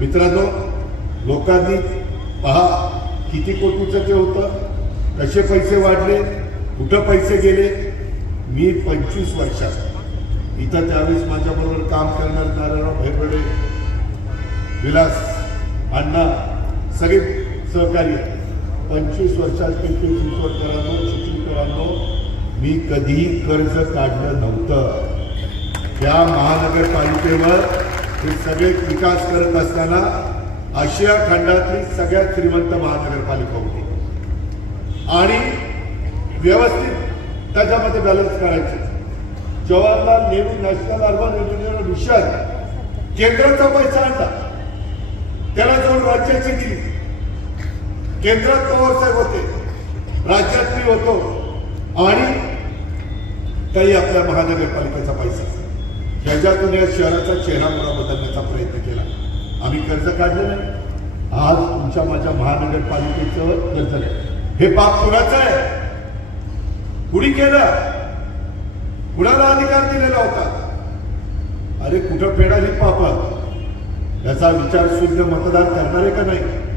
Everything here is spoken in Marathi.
मित्रांनो, लोकांनी पहा किती कोटीचं ते होतं, कसे पैसे वाढले, कुठं पैसे गेले. मी 25 वर्षात इथं त्यावेळेस माझ्याबरोबर काम करणार नारायणराव भेबडे, विलास अण्णा, सगळे सहकारी 25 वर्षात पिंपरी चिंचवडकरांनो, चिखलीकरांनो, मी कधीही कर्ज काढलं नव्हतं. या महानगरपालिकेवर हे सगळे विकास करत असताना आशिया खंडातली सगळ्यात श्रीमंत महानगरपालिका होती आणि व्यवस्थित त्याच्यामध्ये बॅलन्स करायचे. Jawaharlal Nehru national urban renewal mission केंद्राचा पैसा आणला, त्याला जोड राज्याची दिली. केंद्रात पवारसाहेब होते, राज्यात मी होतो आणि काही आपल्या महानगरपालिकेचा पैसा ज्याच्यातून या शहराचा चेहरामोहरा बदलण्याचा प्रयत्न केला. आम्ही कर्ज काढलं नाही. आज तुमच्या माझ्या महानगरपालिकेचं कर्ज नाही. हे पाप कुणाचं आहे? कुणी केलं? कुणाला अधिकार दिलेला होता? अरे कुठं फेडाली पाप, याचा विचार शुद्ध मतदार करणारे का नाही?